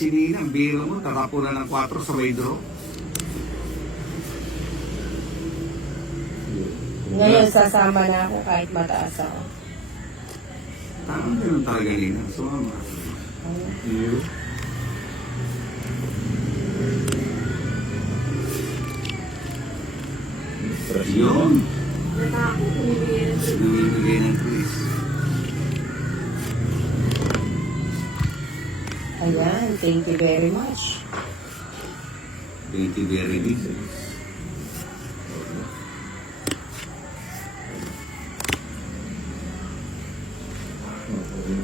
si Ninang, biro mo, tatapunan ng 4 sa may draw. Ngayon, sasama na ako kahit mataas ako. Tama ganun talaga, Ninang. Sumama. You. Yun. Namimigay ng Chris. Ayan, thank you very much. Thank you very much.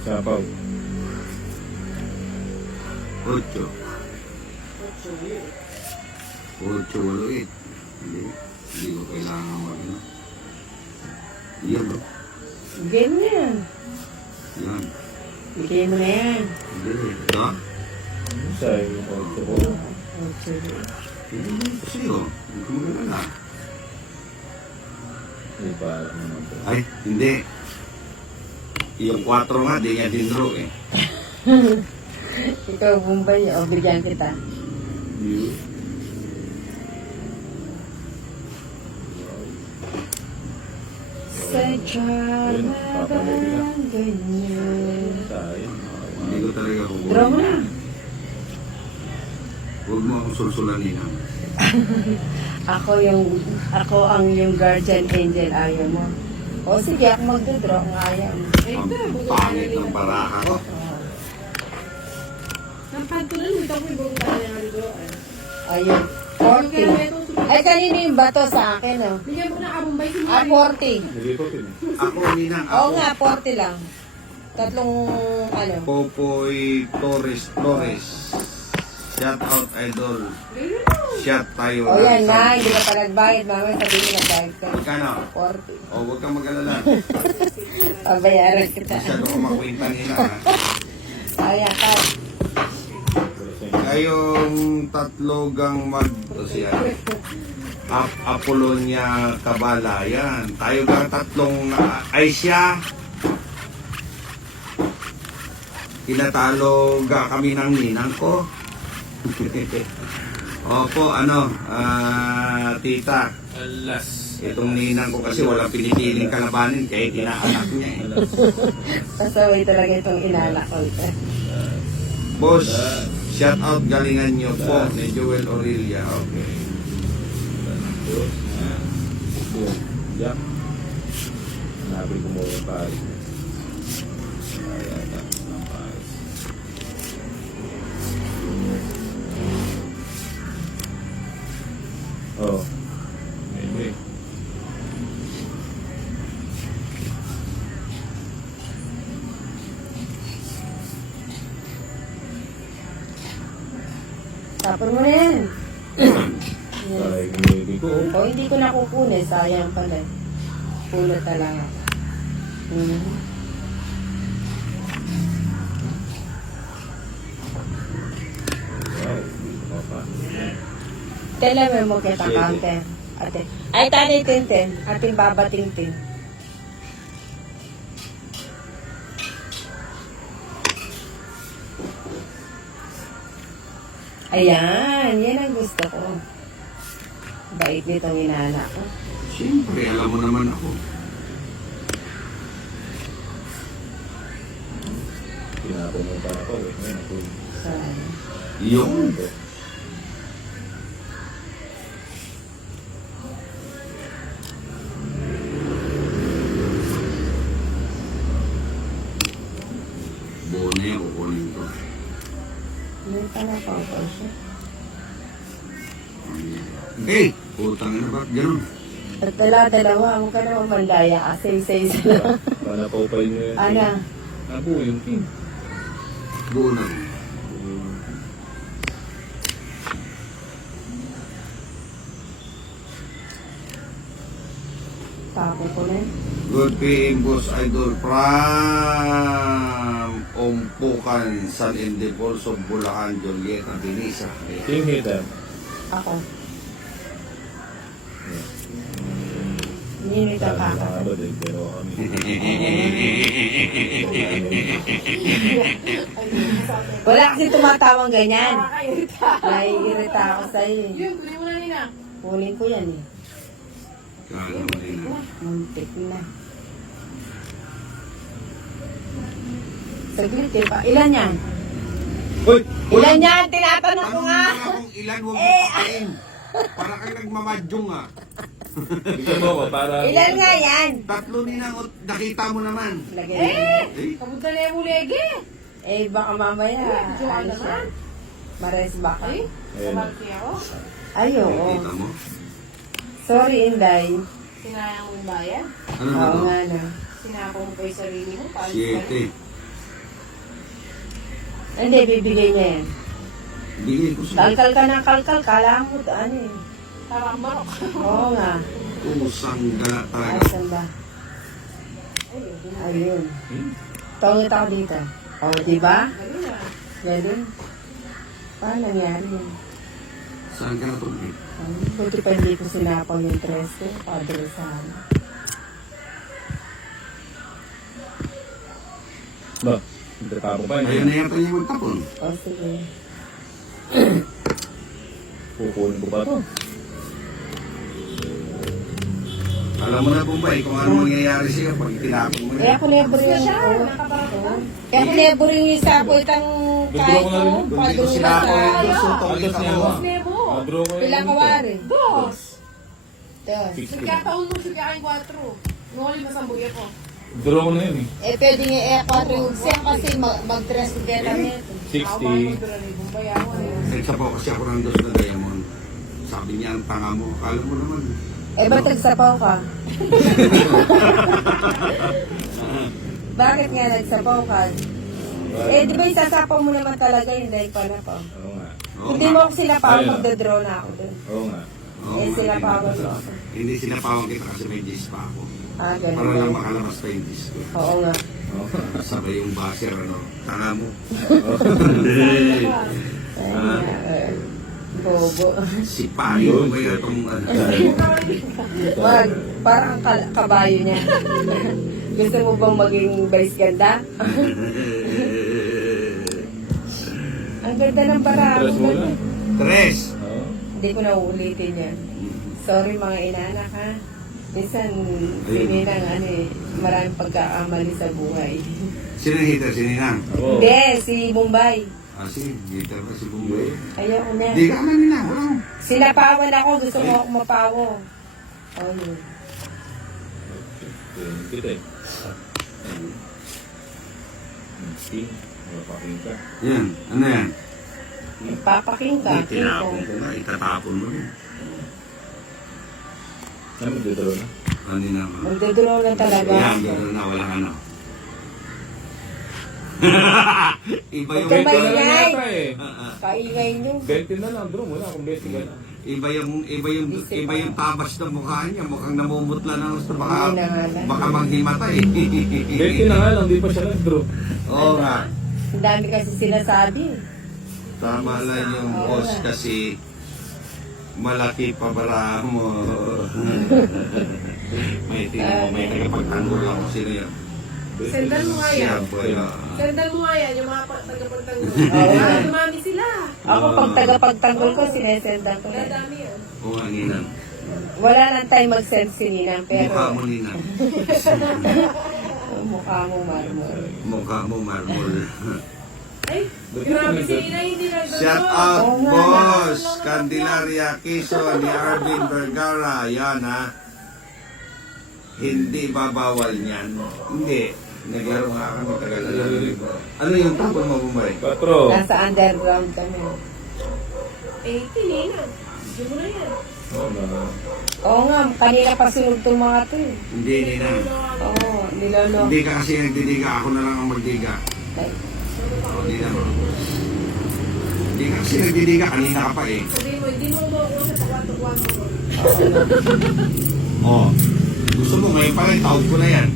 Sabaw. 8. 8, 8. Hindi ko kailangan mag-ano. Yan, bro. Game na yan. Yan. Bigay mo na yan. Hindi. Ito? Sa yung auto ko. Hindi. Kasi oh. Hindi ko maglalala. Hindi pa naman po. Ay, hindi. Yung 4 nga, di niya dinro eh. Ikaw, Bombay, o bigyan kita. You. Sadya na bang ganyan? Tayo. Hindi ko talaga kukunin. Draw mo na. Huwag mo akong sulsulan Ninang. Ako ang yung guardian angel, ayaw mo. O sige, ako magdodraw kung ayaw mo. Ang pangit ng baraka ko. Ayun, 40. Ay, kanino yung bato sa akin, oh? Bigyan mo na kabumbay si Ah, 40. Hindi po pin. Ako, Ninang, Oo ako. nga, 40 lang. Tatlong, ano. Popoy Torres. Shout out, idol. Shout tayo. O yan na, hindi ka pa nagbayad. Mamaya sabihin mo nagbayad ka. Magkano? 40. O, huwag kang mag-alala. Pabayaran kita. Masyado ko makwenta nila. Ayan, kat. Kayong tatlo gang siya. Apolonia Kabala. Yan. Tayo gang tatlong ay siya. Tinatalo ga kami ng ninang ko. Opo, tita. Alas. Itong ninang ko kasi walang pinipiling kalabanin kaya tinaanak niya eh. Pasaway talaga itong inalak ko. Boss, shout out galingan nyo po ni Joel Aurelia. Okay. Yan. Hanapin ko mo yung pari. Oh. Maybe. Tapon mo na yan. Ay, maybe ko. O hindi ko nakukunin, sayang pala. Pulot na lang ako. Wow, hindi ko pa. Kailan mo kita counter? Ate. Ay, tanay tintin. Ating babating-tin. Ayan, yan ang gusto ko. Bait nitong inana ko. Siyempre, alam mo naman ako. Tinapon mo pa ako eh. Ngayon ako. Sayang. Yung buo na yan, kukunin ko. May pala siya. Eh, putang na ba? Ganun. At dalawa, huwag ka naman mandaya kasi say sila. Panapaw niyo yun. Ana, Nabuo yung pin. Buo na. tapo ko na. Good PM, Boss Idol from Umpukan, San Ildefonso, Bulacan, Julieta, Benisa. King hitter. Ako. Ninit ang kaka. Nakakabad eh, pero kami. Wala kasi tumatawang ganyan. Naiirita ako sa'yo eh. Yun, kunin mo na nina. Kunin ko yan eh. Kala mo nina. Muntik na. Saglit eh pa. Ilan yan? Uy! Ilan yan? Tinatanong ko Tanong nga. mo kung ilan huwag mo pakain. Para kang nagmamadyong ah. Bigyan mo ako para... Ilan nga yan? Tatlo nina, nakita mo naman. Lagyan mo. Eh, Kapunta na yung mulege. Eh baka mamaya. Jowa Ano siya? naman. Mares baka. Ay, Ayun. kamalki ako. Ay, oo. nakita mo? Sorry, Inday. Sinayang mo yung bayan. Ano ba Oo to? nga na. Sinakong pa yung sarili mo. Paano 7. Hindi, bibigay niya yan. Bigay ko sa Kalkal ka ng kalkal. Kala mo, ano eh. Parang marok. Oo nga. pusang galat Ay, talaga. saan ba? Ayun. Tawag ako dito. O, di ba? Ganun na. Ganun. Paano nangyari yun? Saan ka natulog? Buti pa hindi ko sinapaw yung 13. Padre sana. Ba? Intertamo pa Ayaw yun. na yata niya magtapon. O, sige. Kukunin ko pa to. Alam mo na Bombay kung ano mangyayari sa'yo pag tinapon mo Kaya yan. ko never yung Kaya ko never yung isa po itang kahit ko na rin. ko. Kung di ko Padre sinapon sa... yung gusto, Alas kita niya mo. ba? Nebo. Madro ko Pila kawari. Dos. Yes. 60. Nagkataon mo siya kakain 4. Nunguli na sambuya ko. Draw ko na yun eh. Eh, pwede nga e-4 yung siya kasi mag-dress together nito. Ako mo 60. doon na yung bayawan. Nagsa po kasi ako ng dos na diamond. Sabi niya ang tanga mo. Akala mo naman. Eh, ba't nagsapaw ka? Bakit nga nagsapaw ka? Eh, di ba isasapaw mo naman talaga yun dahil pala pa. Oo nga. Oo Hindi nga. mo ako sinapaw, Ayun. magdodraw na ako dun. Oo nga. Oo Eh, nga. sinapawan mo ako. Hindi sinapawan kita kasi may gis pa ako. Ah, Para ganun. lang makalabas pa yung gis ko. Oo nga. Oo nga. Sabay yung basher, ano, tanga mo. Ay, nga, bobo. Si Payo ba yun itong ano? Wag, parang kabayo niya. Gusto mo bang maging vice ganda? Ang ganda ng barako. Tres mo lang. Tres! Oo. Hindi ko na uulitin yan. Sorry mga inanak ha. Minsan, sini ng ano eh, maraming pagkakamali sa buhay. Sino yung hitter? Si Ninang? Ako. Hindi, si Mumbai. Ah, si hitter ba si Bombay? Ayoko na. Hindi ka man Ninang, wala. Sinapawan ako, gusto mo ako mapawo. Oh, yun. Kita eh. King. Mapaking ka. Yan, ano yan? Papaking ka. Hindi, tinapon ko nga, itatapon mo rin. Ano mo dito na? Ano Ninang? Magdodrow lang talaga. Yan, gano'n na, walang ano. Iba yung... Ito ba na lang ingay? yata eh. Kaingay nyo. 20 na lang, draw. Wala akong 20 ka na. Iba yung tabas ng mukha niya, mukhang namumutla na gusto, baka, Ay, nangalan. baka manghimatay. 20 na nga lang, di pa siya nag-draw. Oo nga. Ang dami kasi sinasabi. Tama lang yung boss kasi malaki pa bara mo. May tingin mo, may tagapagtanggol ako sila yun. Sendan mo nga yan. Siya, boy, Sendan mo nga yan, yung mga tagapagtanggol. Oo. Ah, dumami sila. Ako pag tagapagtanggol ko, sinesendan ko na. Dadami yun. Oo nga, Ninang. Wala nang time mag-send si Ninang, pero Mukha mo, Ninang. mukha mo marmol. Mukha mo, marmol. Ay, grabe si Ina, hindi nagdodro. Shout out, Oo nga. boss! Candelaria Quezon ni Arvin Vergara. Yan, ha? Hindi babawal niyan. Hindi. Naglaro nga kami tagal na lang. Ano yung tapon mo bumalik? 4. Nasa underground kami. 80, Nina. Hindi mo na yan. Oo na. Oo nga, kanina pa sunod tong mga to eh. Hindi, Ninang. Oo, nilolo. Hindi ka kasi nagdidiga. Ako na lang ang magdiga. Ay, O, Ninang. Hindi ka kasi nagdidiga. Kanina ka pa eh. Sabihin mo, hindi mo umuha sa pagwato-wato. Oh. Gusto mo, ngayon pa rin. Taog ko na yan.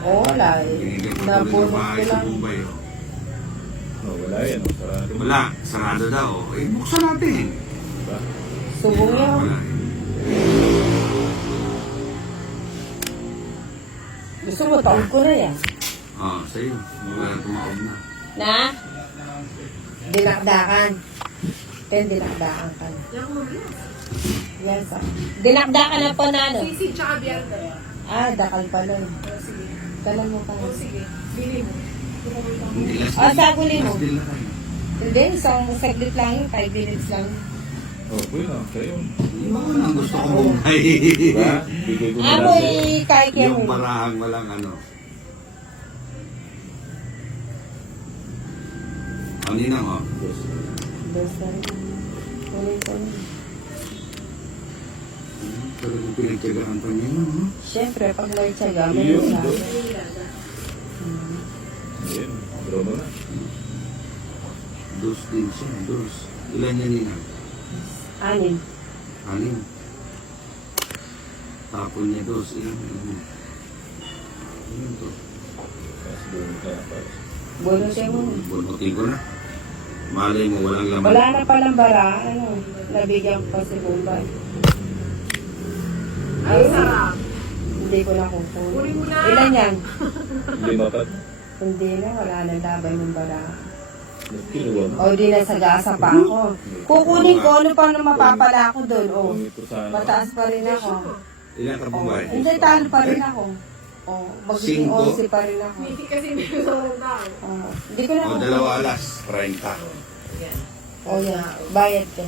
oo, wala eh. Binigyan ko tuloy ng Nabunot bahay ko sa lang. Bombay. Oh. Oh, wala yan. Sarado. Wala. Sarado daw. Eh, buksan natin. Diba? Subong yan. Wala eh. Gusto mo, taon ko na yan. Ah, sa'yo. Wala tumaon na. Na? Dinakdakan. Ten, dinakdakan ka na. Yan mo rin. Yes, ah. Dinakdakan na po na ano? Sisig tsaka biyanda. Ah, dakal pa nun. O sige. Kalan mo ka. O sige. Bili mo. Hindi, last Ah, deal. saguli mo. Last deal na tayo. Hindi, isang saglit lang yun. 5 minutes lang. Oh, pwede na. Sa'yo. Yung mga ang gusto kong buhay. Diba? Bigay ko na Amo, lang sa'yo. kahit yan. Yung marahang walang ano. Kanina nga. Yes. Dos na rin. Tuloy ko na. Pero kung pinagtyagaan pa niya, no? Siyempre, pag may tiyaga, may Yun, ulan. bro. Ayun. Draw mo na. Dos din siya, dos. Ilan niya nina? Anin. Anim. Tapon niya dos. Ilan? Ilan to? Tapos doon ka na para. Bonus siya mo. Bunutin ko na. Malay mo, walang laman. Wala na palang bara. Ano, nabigyan ko pa si Bombay. Ay, sarap. Hindi ko na kukunin. Kunin mo na. Ilan yan? Lima pa. Hindi na, wala na laban ng bara. Kinuha na. O di nasagasa pa ako. Kukunin ko, ano pa na mapapala ako doon. O, Pangito sana. mataas pa rin ako. Ilan ka O, buhay? hindi, talo pa rin ako. O, magiging Cinco. 11 pa rin ako. Hindi kasi may sarap na. O, hindi ko na O, kukunin. dalawa alas. 30. Yan. O, yan. Bayad ka.